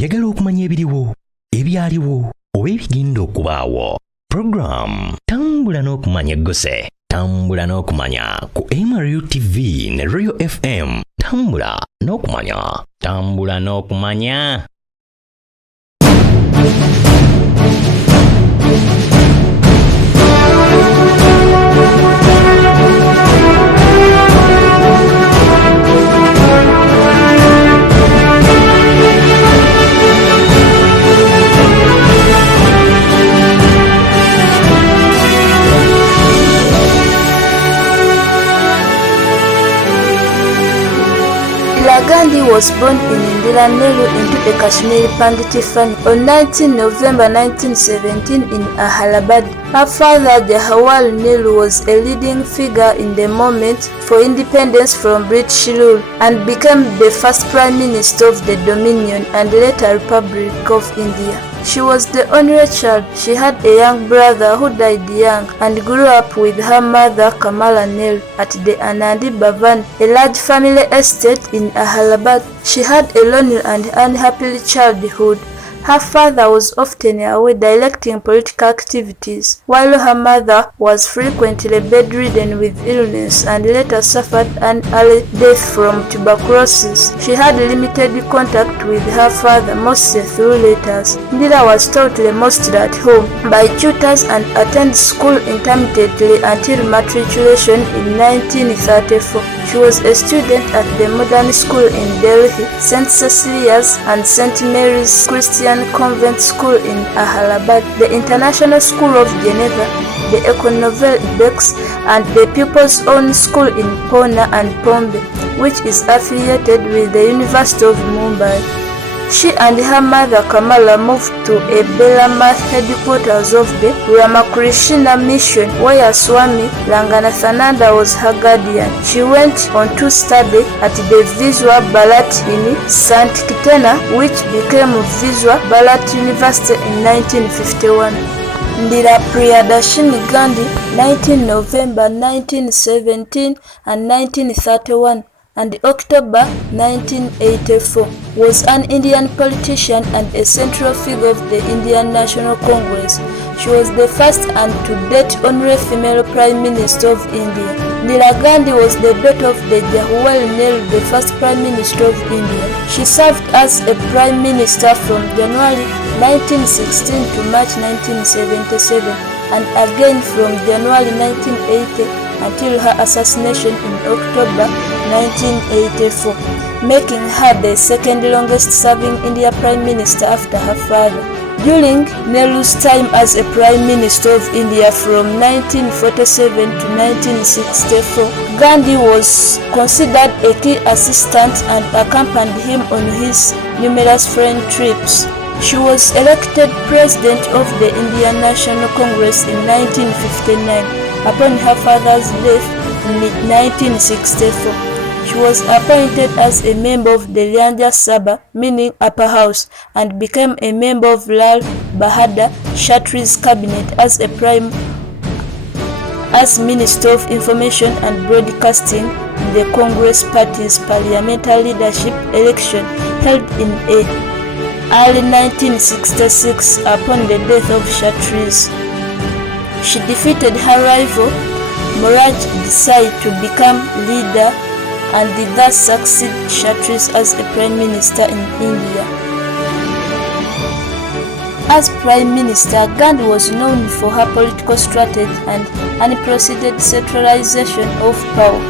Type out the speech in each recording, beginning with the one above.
Oyagala okumanya ebiriwo, ebyaliwo, oba ebigenda okubaawo. Program Tambula n'okumanya eggose. Tambula n'okumanya ku MRU TV ne Royal FM. Tambula n'okumanya. Tambula n'okumanya. Gandhi was born in Indira into a Kashmiri Pandit family on 19 November 1917 in Allahabad. Her father, Jawaharlal Nehru, was a leading figure in the movement for independence from British rule and became the first Prime Minister of the Dominion and later Republic of India. She was the only child. She had a young brother who died young and grew up with her mother Kamala Nehru at the Anandi Bhavan, a large family estate in Allahabad. She had a lonely and unhappy childhood. Her father was often away directing political activities, while her mother was frequently bedridden with illness and later suffered an early death from tuberculosis. She had limited contact with her father, mostly through letters. Indira was taught mostly at home by tutors and attended school intermittently until matriculation in 1934. She was a student at the modern school in Delhi, St. Cecilia's and St. Mary's Christian Convent School in Allahabad, the International School of Geneva, the Econovel Bex, and the People's Own School in Pune and Bombay, which is affiliated with the University of Mumbai. She and her mother Kamala moved to a Belamath headquarters of the Ramakrishna Mission, where Swami Ranganathananda was her guardian. She went on to study at the Vizwa Bharat in Sankitena, which became Vizwa Bharat University in 1951. Indira Priyadashini Gandhi, 19 November 1917 and 1931. And October 1984, was an Indian politician and a central figure of the Indian National Congress. She was the first and to date only female Prime Minister of India. Indira Gandhi was the daughter of the Jawaharlal Nehru, the first Prime Minister of India. She served as a Prime Minister from January 1916 to March 1977 and again from January 1980 until her assassination in October 1984, making her the second longest serving India Prime Minister after her father. During Nehru's time as a Prime Minister of India from 1947 to 1964, Gandhi was considered a key assistant and accompanied him on his numerous foreign trips. She was elected President of the Indian National Congress in 1959 upon her father's death in 1964. She was appointed as a member of the Rajya Sabha, meaning upper house, and became a member of Lal Bahadur Shastri's cabinet as Minister of Information and Broadcasting in the Congress Party's parliamentary leadership election held in early 1966 upon the death of Shatris. She defeated her rival Morarji Desai to become leader and did thus succeed Shatris as a Prime Minister in India. As Prime Minister, Gandhi was known for her political strategy and unprecedented centralization of power.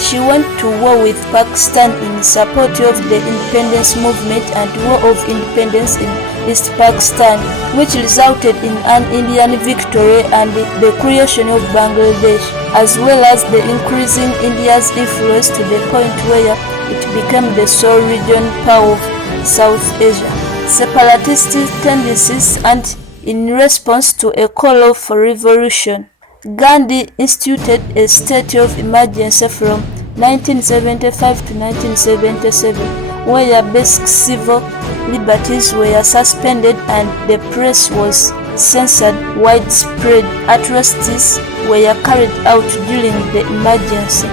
She went to war with Pakistan in support of the independence movement and War of Independence in East Pakistan, which resulted in an Indian victory and the creation of Bangladesh, as well as the increasing India's influence to the point where it became the sole regional power of South Asia. Separatist tendencies and in response to a call for revolution, Gandhi instituted a state of emergency from 1975 to 1977, where basic civil liberties were suspended and the press was censored. Widespread atrocities were carried out during the emergency.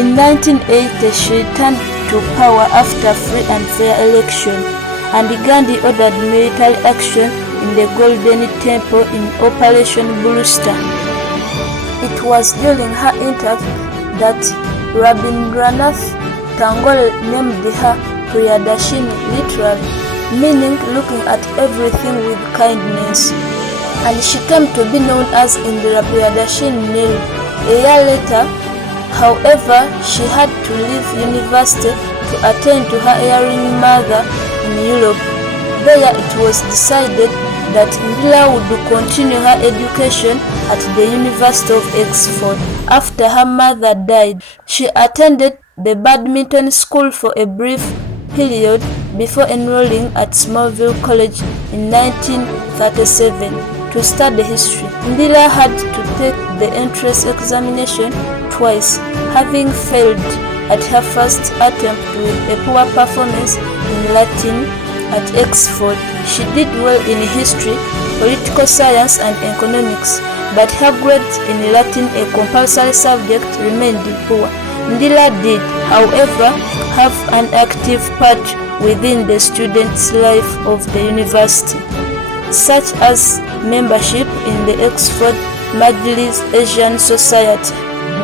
In 1980, she returned to power after free and fair election. and Gandhi ordered military action in the Golden Temple in Operation Blue Star. It was during her interview that Rabindranath Tagore named her Priyadashini, literally meaning looking at everything with kindness, and she came to be known as Indira Priyadashini Nehru. A year later, however, she had to leave university to attend to her ailing mother in Europe. There it was decided that Indira would continue her education at the University of Oxford. After her mother died, she attended the badminton school for a brief period before enrolling at Smallville College in 1937 to study history. Indira had to take the entrance examination twice, having failed at her first attempt with a poor performance in Latin at Oxford. She did well in history, political science and economics, but her grades in Latin, a compulsory subject, remained poor. Indira did, however, have an active part within the students' life of the university, such as membership in the Oxford Majlis Asian Society.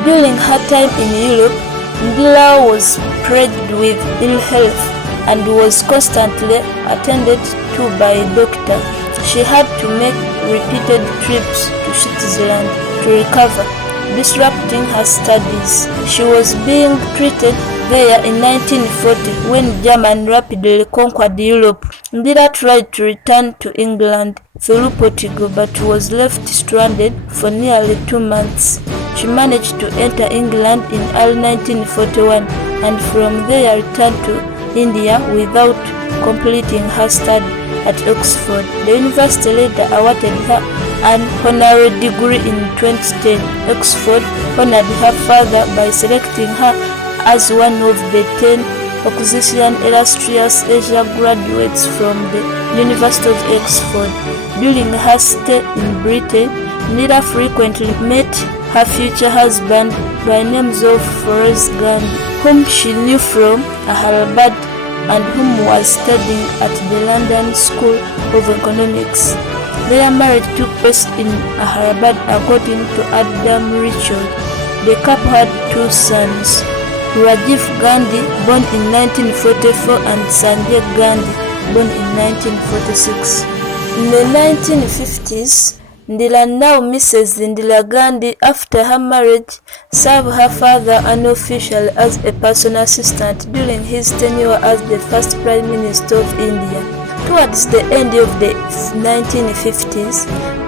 During her time in Europe, Indira was plagued with ill health and was constantly attended to by a doctor. She had to make repeated trips to Switzerland to recover, disrupting her studies. She was being treated there in 1940 when Germany rapidly conquered Europe. Indira tried to return to England through Portugal but was left stranded for nearly 2 months. She managed to enter England in early 1941 and from there returned to India without completing her study at Oxford. The university later awarded her an honorary degree in 2010. Oxford honored her further by selecting her as one of the 10 Oxysian illustrious Asia graduates from the University of Oxford. During her stay in Britain, Indira frequently met her future husband by name Forrest Gandhi, whom she knew from Allahabad and whom was studying at the London School of Economics. Their marriage took place in Allahabad according to Adam Richard. The couple had 2 sons, Rajiv Gandhi, born in 1944, and Sanjay Gandhi, born in 1946. In the 1950s, Indira, now Mrs. Indira Gandhi, after her marriage, served her father unofficially as a personal assistant during his tenure as the first Prime Minister of India. Towards the end of the 1950s,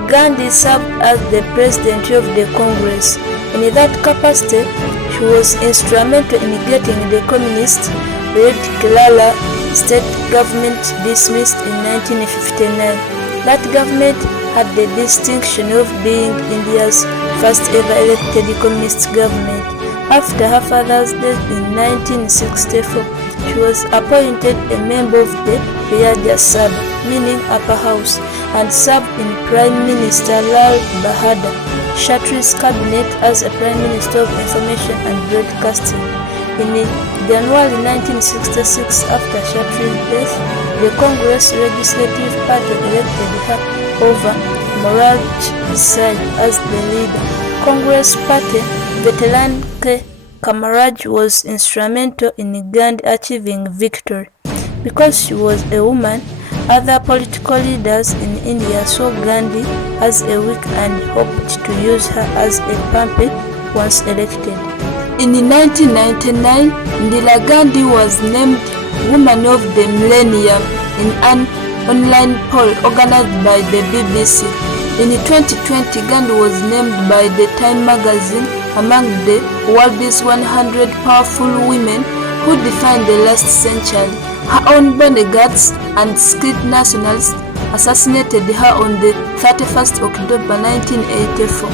Gandhi served as the President of the Congress. In that capacity, she was instrumental in getting the communist-led Kerala state government dismissed in 1959. That government had the distinction of being India's first ever elected communist government. After her father's death in 1964, she was appointed a member of the Rajya Sabha, meaning upper house, and served in Prime Minister Lal Bahadur Shastri's cabinet as a Prime Minister of Information and Broadcasting. In January 1966, after Shastri's death, the Congress Legislative Party elected her over Morarji Desai as the leader. Congress Party veteran K. Kamaraj was instrumental in Gandhi achieving victory. Because she was a woman, other political leaders in India saw Gandhi as a weak and hoped to use her as a puppet once elected. In 1999, Indira Gandhi was named Woman of the Millennium in an online poll organized by the BBC. In 2020, Gandhi was named by the Time magazine among the world's 100 powerful women who defined the last century. Her own bodyguards and skilled nationalists assassinated her on the 31st October 1984.